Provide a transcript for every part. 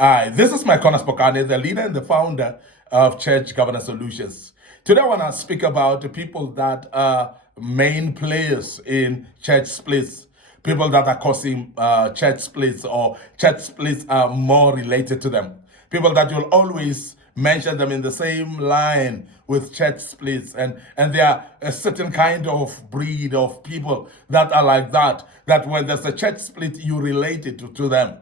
Hi, this is Micornus Phokane, the leader and the founder of Church Governance Solutions. Today I want to speak about the people that are main players in church splits, people that are causing church splits, or church splits are more related to them. People that you'll always mention them in the same line with church splits, and they are a certain kind of breed of people that are like that when there's a church split, you relate it to them.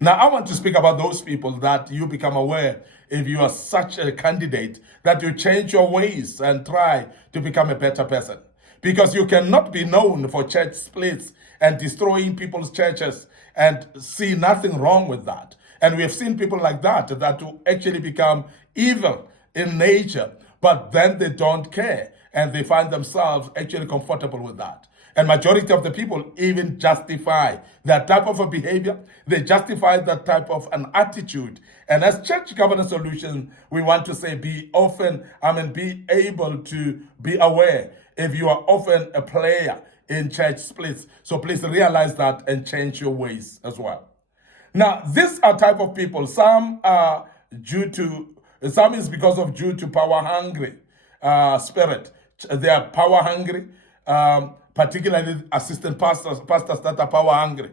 Now, I want to speak about those people that you become aware if you are such a candidate that you change your ways and try to become a better person. Because you cannot be known for church splits and destroying people's churches and see nothing wrong with that. And we have seen people like that will actually become evil in nature, but then they don't care and they find themselves actually comfortable with that. And majority of the people even justify that type of a behavior. They justify that type of an attitude. And as Church Governance Solution, we want to say be able to be aware if you are often a player in church splits. So please realize that and change your ways as well. Now, these are type of people. Some is because of due to power hungry spirit. They are power hungry. Particularly assistant pastors that are power hungry,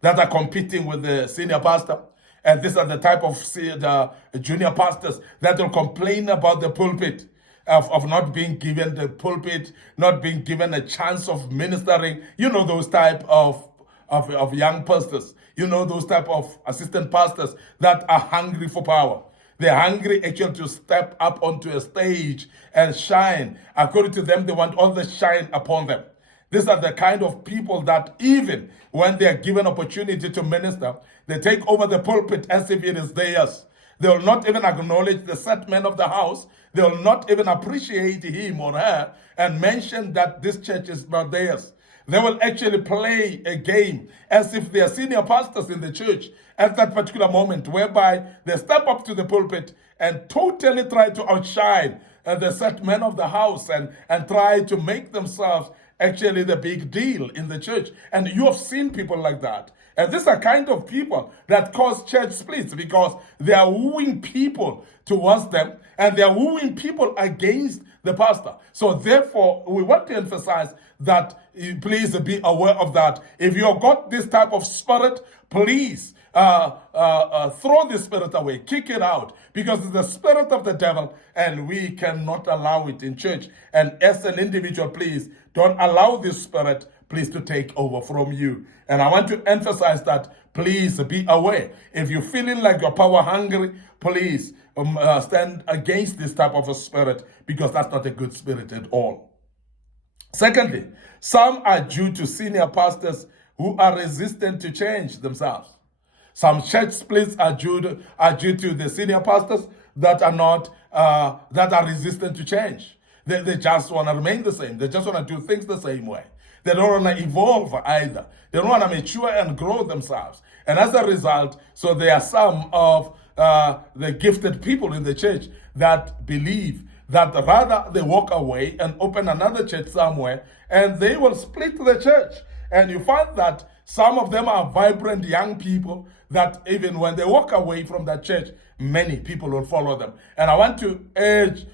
that are competing with the senior pastor. And these are the type of the junior pastors that will complain about the pulpit, of not being given the pulpit, not being given a chance of ministering. You know those type of young pastors. You know those type of assistant pastors that are hungry for power. They're hungry actually to step up onto a stage and shine. According to them, they want all the shine upon them. These are the kind of people that even when they are given opportunity to minister, they take over the pulpit as if it is theirs. They will not even acknowledge the set man of the house. They will not even appreciate him or her and mention that this church is not theirs. They will actually play a game as if they are senior pastors in the church at that particular moment, whereby they step up to the pulpit and totally try to outshine the set man of the house and try to make themselves actually the big deal in the church. And you have seen people like that. And these are kind of people that cause church splits because they are wooing people towards them and they are wooing people against the pastor. So therefore, we want to emphasize that please be aware of that. If you've got this type of spirit, please throw the spirit away, kick it out, because it's the spirit of the devil and we cannot allow it in church. And as an individual, please don't allow this spirit to take over from you. And I want to emphasize that please be aware. If you're feeling like you're power hungry, please stand against this type of a spirit, because that's not a good spirit at all. Secondly, some are due to senior pastors who are resistant to change themselves. Some church splits are due to the senior pastors that are resistant to change. They just want to remain the same. They just want to do things the same way. They don't want to evolve either. They don't want to mature and grow themselves. And as a result, so there are some of the gifted people in the church that believe that rather they walk away and open another church somewhere and they will split the church. And you find that some of them are vibrant young people that even when they walk away from that church, many people will follow them. And I want to urge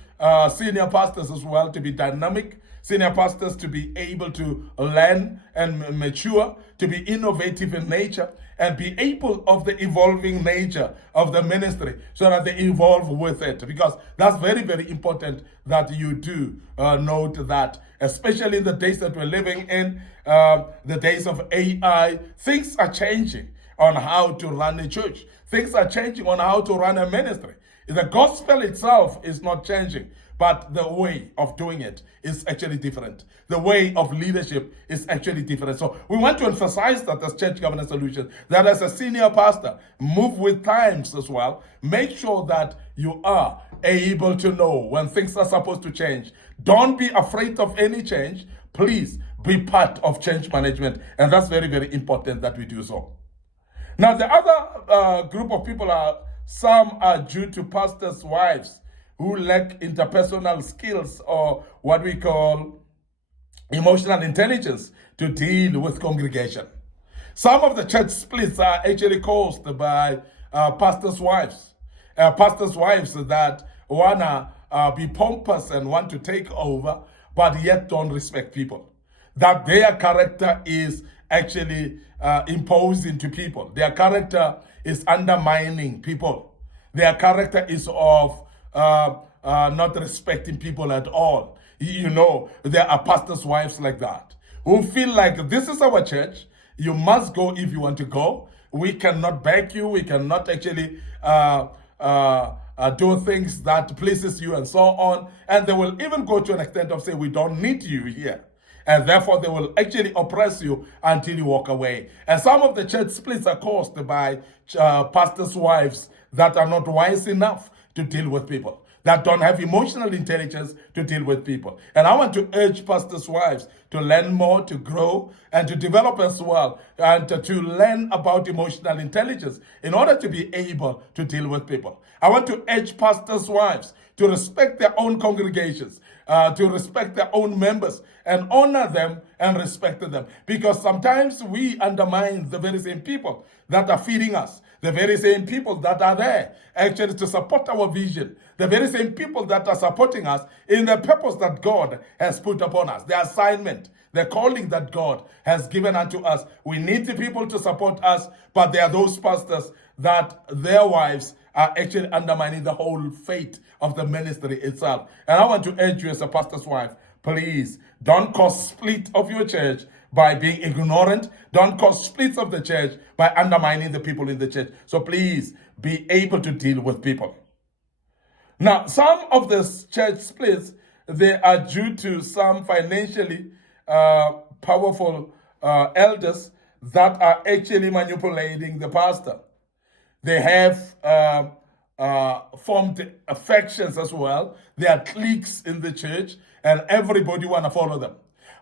senior pastors as well to be dynamic, senior pastors to be able to learn and mature, to be innovative in nature, and be able of the evolving nature of the ministry so that they evolve with it. Because that's very, very important that you do note that, especially in the days that we're living in, the days of AI, things are changing on how to run a church. Things are changing on how to run a ministry. The gospel itself is not changing, but the way of doing it is actually different. The way of leadership is actually different. So we want to emphasize that as Church Governance Solutions, that as a senior pastor, move with times as well. Make sure that you are able to know when things are supposed to change. Don't be afraid of any change. Please be part of change management. And that's very, very important that we do so. Now, the other group of people some are due to pastors' wives who lack interpersonal skills, or what we call emotional intelligence, to deal with congregation. Some of the church splits are actually caused by pastors' wives. Pastors' wives that wanna be pompous and want to take over, but yet don't respect people. That their character is actually imposing to people. Their character is undermining people. Their character is of not respecting people at all. You know, there are pastors' wives like that who feel like this is our church. You must go if you want to go. We cannot beg you. We cannot actually do things that pleases you and so on. And they will even go to an extent of say, we don't need you here. And therefore, they will actually oppress you until you walk away. And some of the church splits are caused by pastors' wives that are not wise enough to deal with people, that don't have emotional intelligence to deal with people. And I want to urge pastors' wives to learn more, to grow, and to develop as well, and to learn about emotional intelligence in order to be able to deal with people. I want to urge pastors' wives to respect their own congregations, to respect their own members, and honor them and respect them. Because sometimes we undermine the very same people that are feeding us, the very same people that are there actually to support our vision, the very same people that are supporting us in the purpose that God has put upon us, the assignment, the calling that God has given unto us. We need the people to support us, but there are those pastors that their wives are actually undermining the whole fate of the ministry itself. And I want to urge you as a pastor's wife, please don't cause split of your church by being ignorant. Don't cause splits of the church by undermining the people in the church. So please be able to deal with people. Now, some of the church splits, they are due to some financially powerful elders that are actually manipulating the pastor. They have formed factions as well. There are cliques in the church, and everybody want to follow them.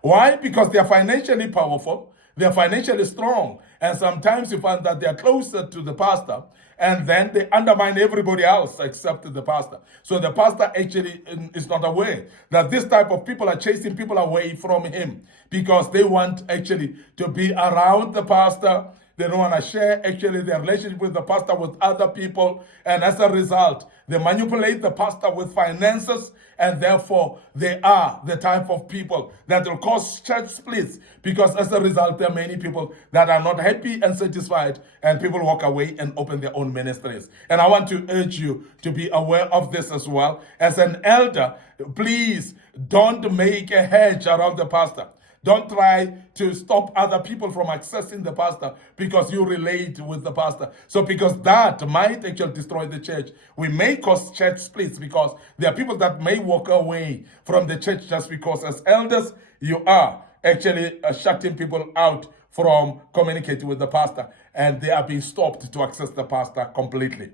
Why? Because they are financially powerful, they are financially strong, and sometimes you find that they are closer to the pastor, and then they undermine everybody else except the pastor. So the pastor actually is not aware that this type of people are chasing people away from him because they want actually to be around the pastor. They don't want to share actually their relationship with the pastor with other people. And as a result, they manipulate the pastor with finances. And therefore, they are the type of people that will cause church splits. Because as a result, there are many people that are not happy and satisfied. And people walk away and open their own ministries. And I want to urge you to be aware of this as well. As an elder, please don't make a hedge around the pastor. Don't try to stop other people from accessing the pastor because you relate with the pastor. So because that might actually destroy the church. We may cause church splits because there are people that may walk away from the church just because as elders, you are actually shutting people out from communicating with the pastor, and they are being stopped to access the pastor completely.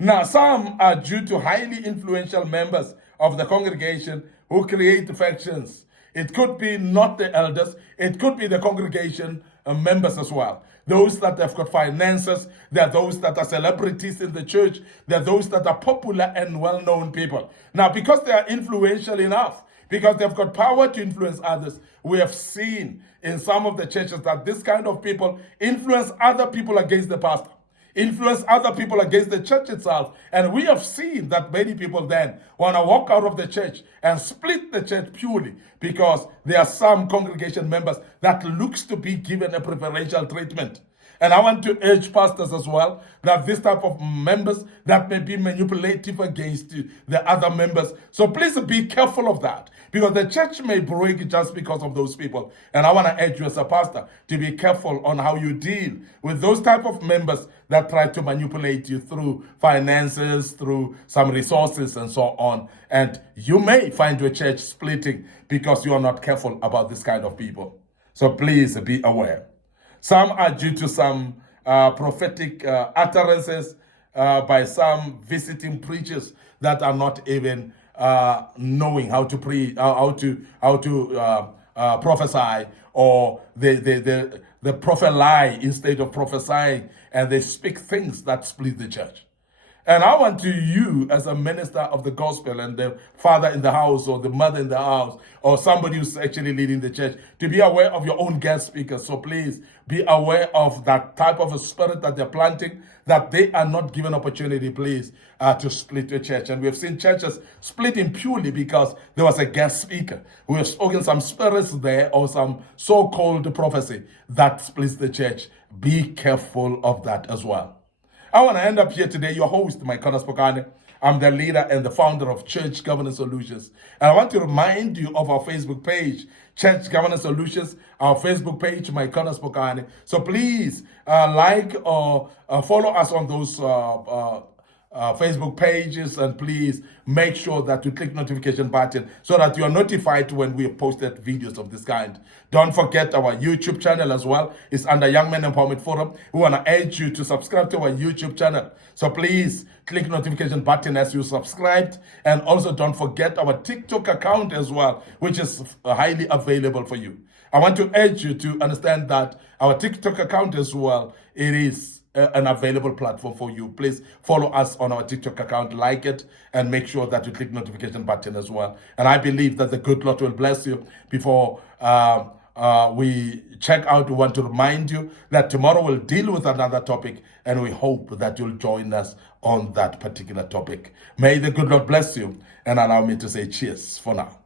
Now, some are due to highly influential members of the congregation who create factions. It could be not the elders, it could be the congregation members as well. Those that have got finances, there are those that are celebrities in the church, there are those that are popular and well-known people. Now, because they are influential enough, because they've got power to influence others, we have seen in some of the churches that this kind of people influence other people against the pastor, influence other people against the church itself. And we have seen that many people then want to walk out of the church and split the church purely because there are some congregation members that looks to be given a preferential treatment. And I want to urge pastors as well that this type of members that may be manipulative against the other members. So please be careful of that because the church may break just because of those people. And I want to urge you as a pastor to be careful on how you deal with those type of members that try to manipulate you through finances, through some resources and so on. And you may find your church splitting because you are not careful about this kind of people. So please be aware. Some are due to some prophetic utterances by some visiting preachers that are not even knowing how to prophesy, or the prophet lie instead of prophesying, and they speak things that split the church. And I want you, as a minister of the gospel and the father in the house or the mother in the house or somebody who's actually leading the church, to be aware of your own guest speakers. So please be aware of that type of a spirit that they're planting, that they are not given opportunity, please, to split the church. And we have seen churches splitting purely because there was a guest speaker. We have spoken some spirits there or some so-called prophecy that splits the church. Be careful of that as well. I want to end up here today, your host, Micornus Phokane. I'm the leader and the founder of Church Governance Solutions. And I want to remind you of our Facebook page, Church Governance Solutions, our Facebook page, Micornus Phokane. So please like or follow us on those Facebook pages, and please make sure that you click notification button so that you are notified when we have posted videos of this kind. Don't forget our YouTube channel as well. It's under Young Men Empowerment Forum. We want to urge you to subscribe to our YouTube channel. So please click notification button as you subscribed, and also don't forget our TikTok account as well, which is highly available for you. I want to urge you to understand that our TikTok account as well, it is an available platform for you. Please follow us on our TikTok account, like it, and make sure that you click notification button as well. And I believe that the good Lord will bless you. Before we check out, we want to remind you that tomorrow we'll deal with another topic, and we hope that you'll join us on that particular topic. May the good Lord bless you, and allow me to say cheers for now.